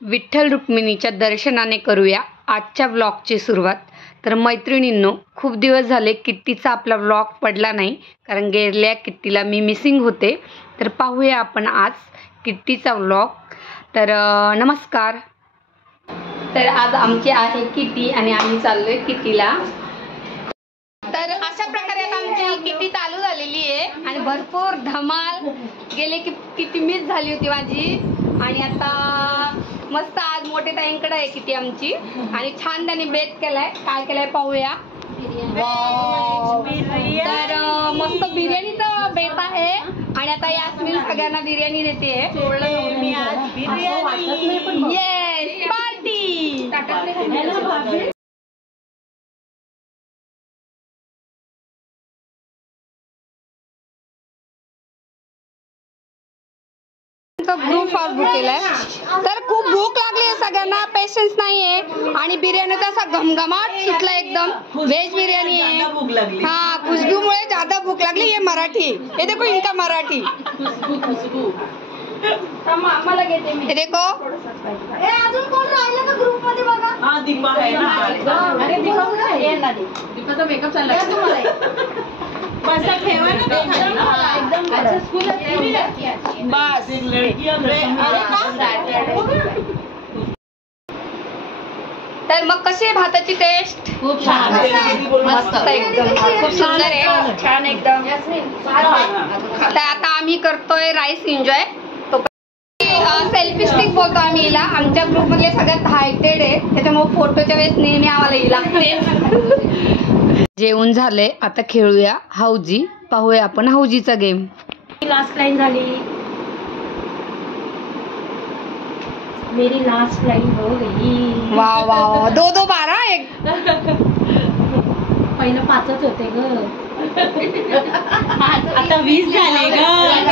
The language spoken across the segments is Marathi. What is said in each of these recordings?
विठ्ठल रुक्मिणीच्या दर्शनाने करूया आजच्या व्लॉगची सुरुवात। तर मैत्रिणींनो, खूप दिवस झाले किट्टीचा आपला व्लॉग पडला नाही, कारण गेल्या किट्टीला मी मिसिंग होते। तर पाहूया आपण आज किट्टीचा व्लॉग। तर नमस्कार। तर आज आमची आहे किट्टी आणि आम्ही चाललोय किट्टीला। तर अशा प्रकारे आता आमची किट्टी चालू झालेली आहे आणि भरपूर धमाल। गेले की किट्टी मिस झाली होती माझी आणि आता मस्त आज मोठे ताईंकडे आहे किट्टी आमची आणि छान त्यांनी बेत केलाय। काय केलाय पाहूया। तर मस्त बिर्याणीचा बेत आहे आणि आता यास्मिन सगळ्यांना बिर्याणी देते। Yes party. Group for book केलाय। तर खूप भूक लागली आहे सगळ्यांना, पेशन्स नाहीये आणि बिर्याणीचा असा घमघमाट सुटला एकदम। व्हेज बिर्याणी आहे। हाँ, खुशबूमुळे ज्यादा भूक लागली। ये मराठी, ये देखो इनका मराठी। ये देखो, अजून कोण राहिलं का ग्रुप मध्ये बघा। हां, दीपा आहे ना। अरे दीपा आहे ना, दीपाचा मेकअप चाललाय तुम्हाला। बस ठेवा ना एकदम अच्छा स्कूल बस एक लड़की अरे का तर मग कशी आहे भाताची टेस्ट? खूप छान, मस्त एकदम, खूप सुंदर आहे, छान एकदम। तर आता आम्ही करतोय राईस एन्जॉय। तो सेल्फी स्टिक बोलतो आम्ही हिला। आमच्या ग्रुप मधले सगळ्यात हायटेड आहे, त्याच्यामुळे फोटोच्या वेळेस नेहमी आम्हाला ही लागते। जेवण झाले, आता खेळूया हाऊजी। पाहूया आपण हाऊजीचा गेम। लास्ट लाइन झाली, मेरी लास्ट लाइन हो गई। वाह वाह, 2-2-12 एक। पहिलं 5च होते ग, आता 20 झाले ग।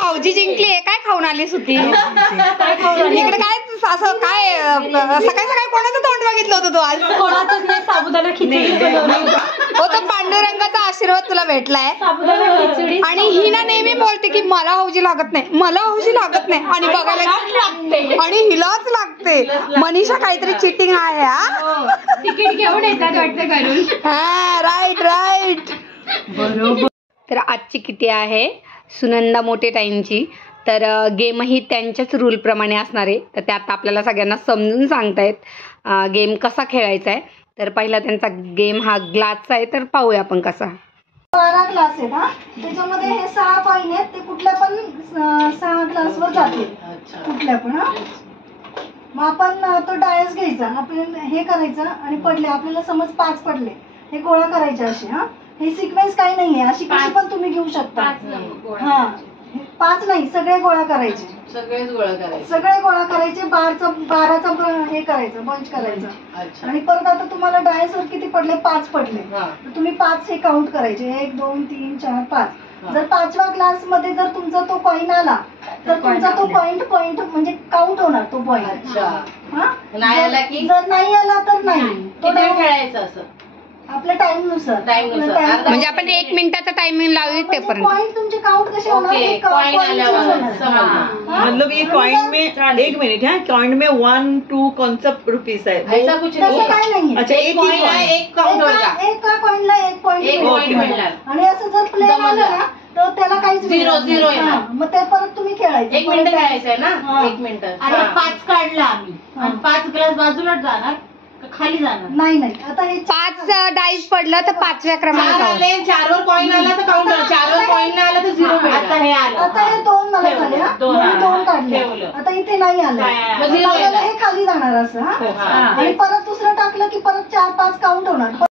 हाऊजी जिंकली आहे। काय खाऊन आली सुती? इकडे काय असं काय सकाळी सकाळी कोणाचं तोंड बघितलं होतं तू आज? कोणाचंच नाही, साबुदाणा खिचडी। हो, तो पांडुरंगाचा आशीर्वाद तुला भेटलाय। साबुदाणा खिचडी। आणि ही ना नेहमी बोलते की मला हाऊजी लागत नाही, मला हाऊजी लागत नाही, आणि बघायला लागते आणि हिलाच लागते। मनीषा काहीतरी चिटिंग आहे। हा, तिकीट घेऊन येतात वाटतं घरून। हा, राईट राईट, बरोबर। तर आजची किती आहे सुनंदा मोठे ताईंची। तर गेमही त्यांच्याच रूल प्रमाणे असणार आहे। तर त्यात आपल्याला सगळ्यांना समजून सांगतायत गेम कसा खेळायचा आहे। तर पहिला त्यांचा गेम हा ग्लासचा आहे, तर पाहूया आपण कसा। 12 ग्लास आहेत हा, त्याच्यामध्ये हे 6 कॉइन आहेत, ते कुठल्या पण 6 ग्लासवर जातील, कुठल्या पण। हा, मग आपण तो डायस घ्यायचा, आपल्याला हे करायचं आणि पडले आपल्याला समज 5 पडले, हे गोळा करायचे असे। हा, हे सिक्वेन्स काही नाहीये, अशी कशी पण तुम्ही घेऊ शकता। हा, 5 नाही, सगळे गोळा करायचे, सगळे गोळा करायचे। 12चा हे करायचं, बंच करायचं आणि परत आता तुम्हाला डायसवर किती पडले? 5 पडले, तुम्ही 5 हे काउंट करायचे, 1 2 3 4 5। जर 5व्या ग्लास मध्ये जर तुमचा तो कॉइन आला तर तुमचा तो पॉइंट म्हणजे काउंट होणार तो पॉइंट। हा, जर नाही आला तर नाही, तो खेळायचा असं आपल्या टाइम नुसार। म्हणजे आपण 1 मिनिटाचा टाइमिंग लावू तेपर्यंत पॉइंट तुमचे काउंट कसे होणार? मतलब ये कॉइन में 1 मिनट है, कॉइन में 1 2 कौन सा रुपीस है? ऐसा कुछ नहीं। अच्छा, एक काउंट होगा, एका कॉइनला 1 पॉइंट मिळणार आणि असं जर प्ले आलं ना तर त्याला काहीच 0 मग ते परत तुम्ही खेळायचं। 1 मिनिट खेळायचंय ना, 1 मिनिट। आणि 5 काढला आम्ही आणि 5 ग्लास बाजूलाच जाणार, खाली जाणार नाही। आता हे 5 डाईस पडलं तर 5व्या क्रमांकावर। 4वर कॉइन आला तर काउंट, 4वर कॉइन आला तर 0 मिळणार। आता हे 2 मला झाले, 2 काढले, आता इथे नाही आलं, हे खाली जाणार असं। हा, आणि परत दुसरं टाकलं की परत 4 5 काउंट होणार।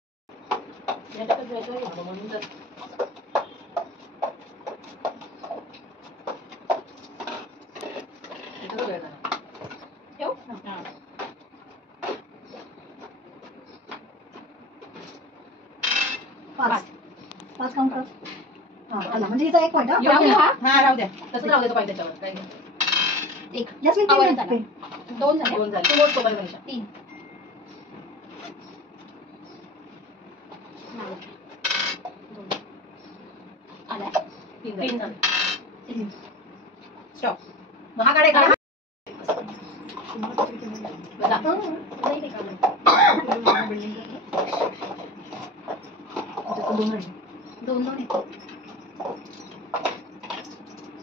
पाच काउंट कर। हा, आला म्हणजे हिचा 1 पॉइंट। हा, राहू द्या, तसं राहू द्या, त्याच्यावर काय एक यास्मिन 2 झाले, 2 झाले, तू मोठ सोबत मनीषा 3 आला, 3 झाले। स्टॉप, महागाडे दोन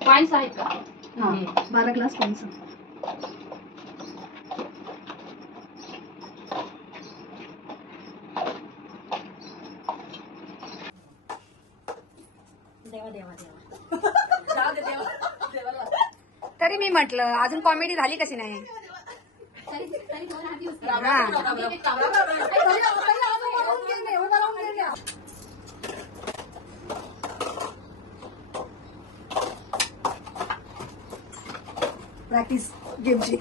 पायस आहेत का? 12 ग्लास पाणी. तरी मी म्हटलं अजून कॉमेडी झाली कशी नाही. प्रॅक्टिस गेमची.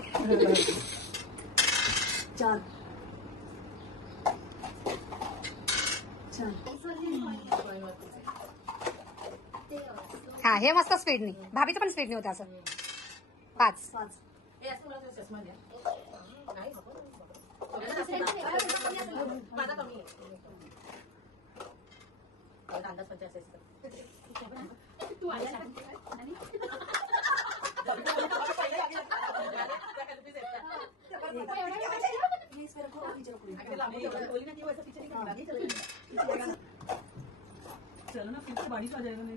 4 हा हे मस्त स्पीडनी. भाभीचं पण स्पीडनी होतं असं. 5 चलो ना फिर से बारिश आ जाएगा. नहीं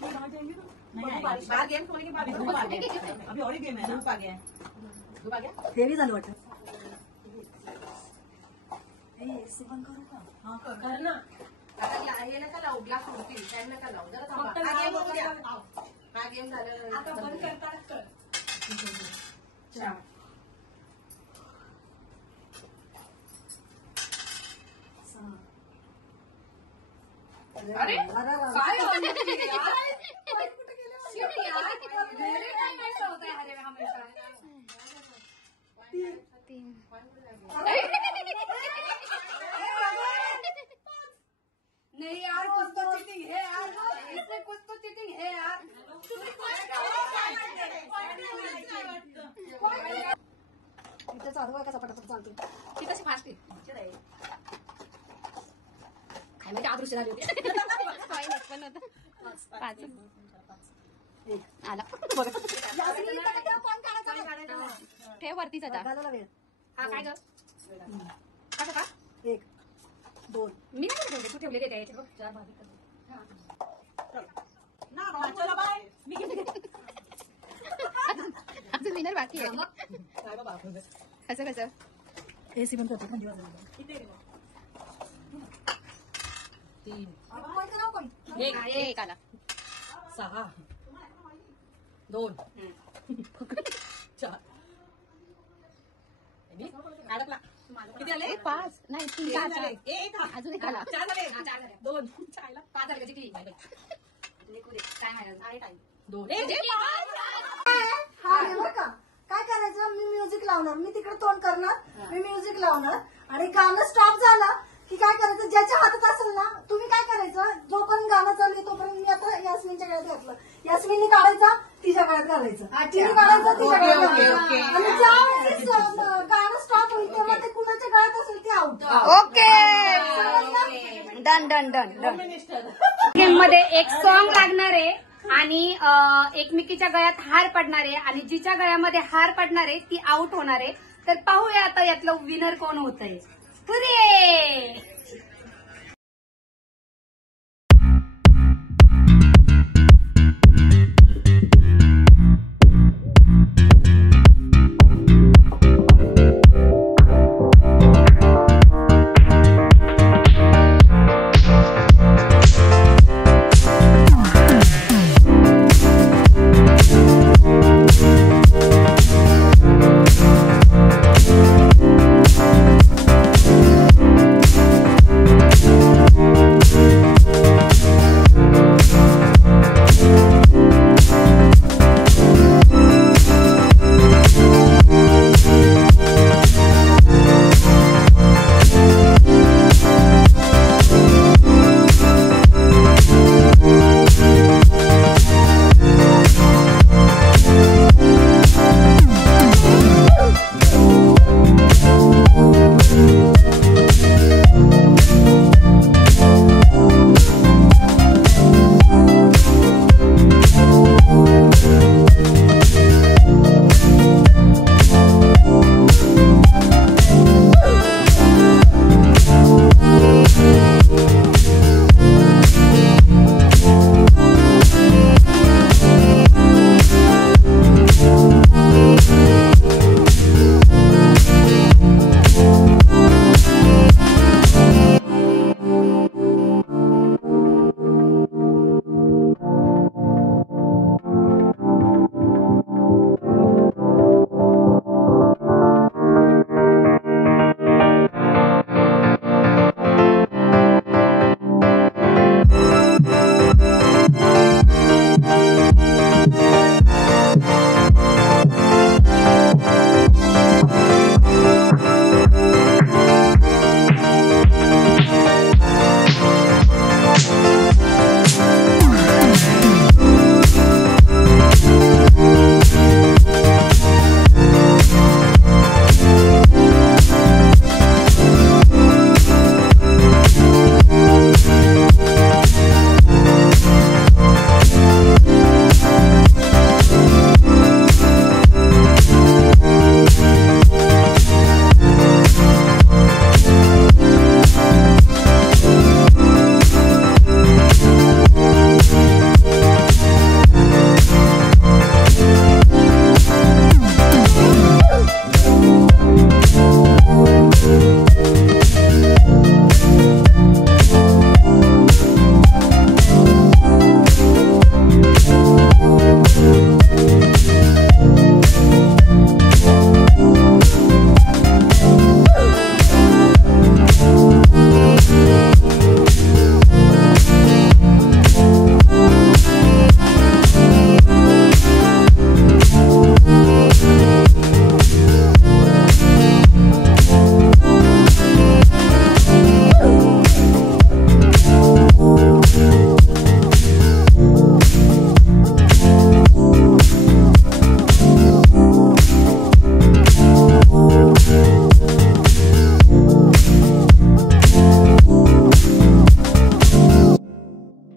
कहाँ जाएंगे तो बाहर गेम खोलेंगे. अभी और ही गेम है ना. धूप आ गया. हेवी झालं वाटतं. एसी बंद करू का? हाँ कर ना. ये नका लावू, ग्लास उडतील, फॅन नका लावू, जरा थांबा. हा गेम झालं. आता बंद करता कर. 4 अरे काय व्हेरी नाईस होता है अरे हमेशा. नहीं यार कुछ तो चीटिंग है यार. इसमें कुछ तो चीटिंग है यार. इथं चालू आहे कसा पटापट चालतो. ती कशी फास्ट आहे. काय म्हणजे अदृश्य झाली होती. आला. ठेव वरतीच आता. घालायला वेळ. हा काय ग कसं का 1 2 मी नाही ठेवले, तू ठेवलेले त्या याच्यात बघ. 4 भाभी ना चला बाय. मी अजून विनर बाकी आहे. कसं कसं एसी बंद करतो. थंडी वाजली. 3 एक आला. 6 2 4 अडकला. किती आले? 5 नाही 3 4 झाले. 1 अजून एक आला. 4 झाले. 4 झाले. 2 चायला 5 झाले का जिंकली. काय माहिती आहे टाइम 2 हा हे बरं का काय करायचं. मी म्युझिक लावणार. मी तिकडे तोंड करणार. मी म्युझिक लावणार आणि गाणं स्टॉप झालं की काय करायचं. ज्याच्या हातात असेल ना तुम्ही काय करायचं. जोपर्यंत गाणं चालू आहे तोपर्यंत मी आता यास्मिनच्या गळ्यात घातलं. यास्मिनने काढायचा तिच्या गळ्यात घालायचं. तिने काढायचं तिच्या गळ्यात घालायचं. आणि ज्यावेळेस गाणं स्टॉप होईल तेव्हा ते कुणाच्या गळ्यात असेल ते out. Okay done done done done. Game मध्ये एक सॉन्ग लागणार आहे आणि एकमेकीच्या गळ्यात हार पडणार आहे आणि जिच्या गळ्यामध्ये हार पडणार आहे ती आउट होणार आहे. तर पाहूया आता यातलं विनर कोण होत आहे. हुरे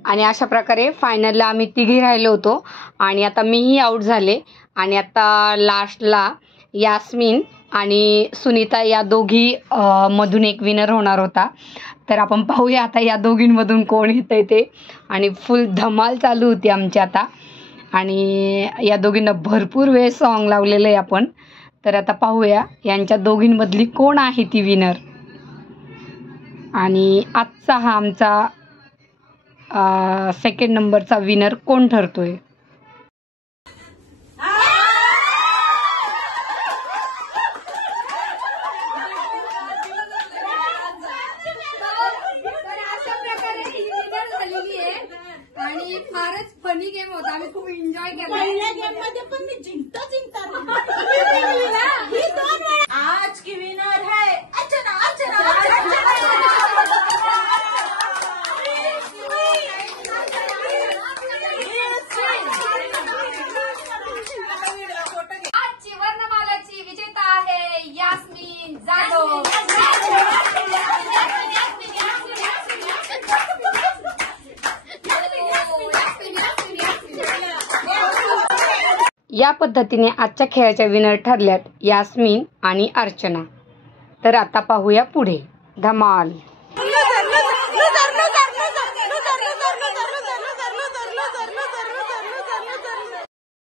आणि अशा प्रकारे फायनलला आम्ही तिघी राहिलो होतो आणि आता मीही आऊट झाले आणि आता लास्टला यास्मिन आणि सुनीता या दोघी मधून एक विनर होणार होता. तर आपण पाहूया आता या दोघींमधून कोण येतं आहे ते. आणि फुल धमाल चालू होती आमची आता आणि या दोघींना भरपूर वेळ सॉन्ग लावलेलं आहे आपण. तर आता पाहूया यांच्या दोघींमधली कोण आहे ती विनर. आणि आजचा हा आमचा सेकंड नंबरचा विनर कोण ठरतोय. आणि फारच फनी गेम होता. आम्ही खूप एन्जॉय केला. पहिल्या गेम मध्ये पण मी जिंकता आज की विनर है अर्चना. आजची वर्णमालाची विजेता आहे यास्मिन जाधव. या पद्धतीने आजच्या खेळाच्या विनर ठरल्यात यास्मिन आणि अर्चना. तर आता पाहूया पुढे धमाल.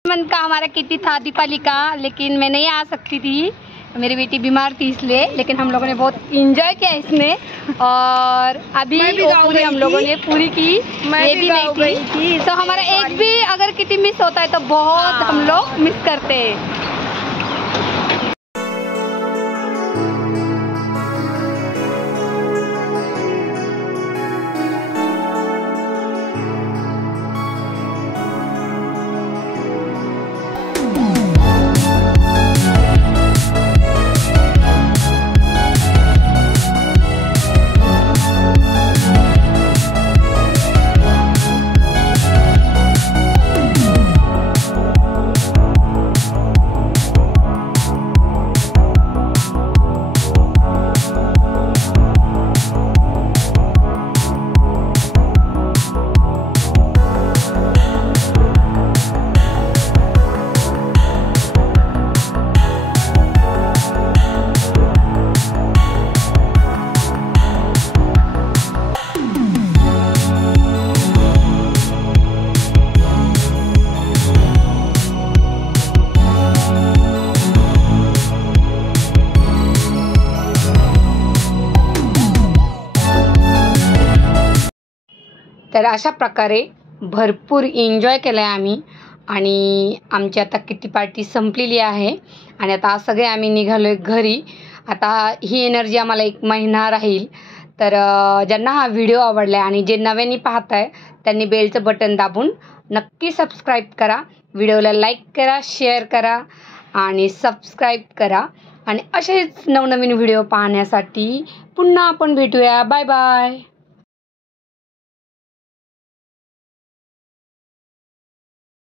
मन का हमारा किटी था दीपाली का, लेकिन मैं नहीं आ सकती थी, मेरी बेटी बीमार थी इसलिए. लेकिन हम लोगों ने बहुत इंजॉय किया इसमें और अभी पूरी हम लोगों ने पूरी की. मैं भी नहीं थी तो हमारा एक भी अगर किटी मिस होता है तो बहुत हम लोग मिस करते हैं. तर अशा प्रकारे भरपूर एन्जॉय केलं आहे आम्ही आणि आमची आता किटी पार्टी संपलेली आहे आणि आता सगळे आम्ही निघालो आहे घरी. आता ही एनर्जी आम्हाला 1 महिना राहील. तर ज्यांना हा व्हिडिओ आवडला आहे आणि जे नव्याने पाहत आहे त्यांनी बेलचं बटन दाबून नक्की सबस्क्राईब करा. व्हिडिओला लाईक करा, शेअर करा आणि सबस्क्राईब करा. आणि असेच नवनवीन व्हिडिओ पाहण्यासाठी पुन्हा आपण भेटूया. Bye bye.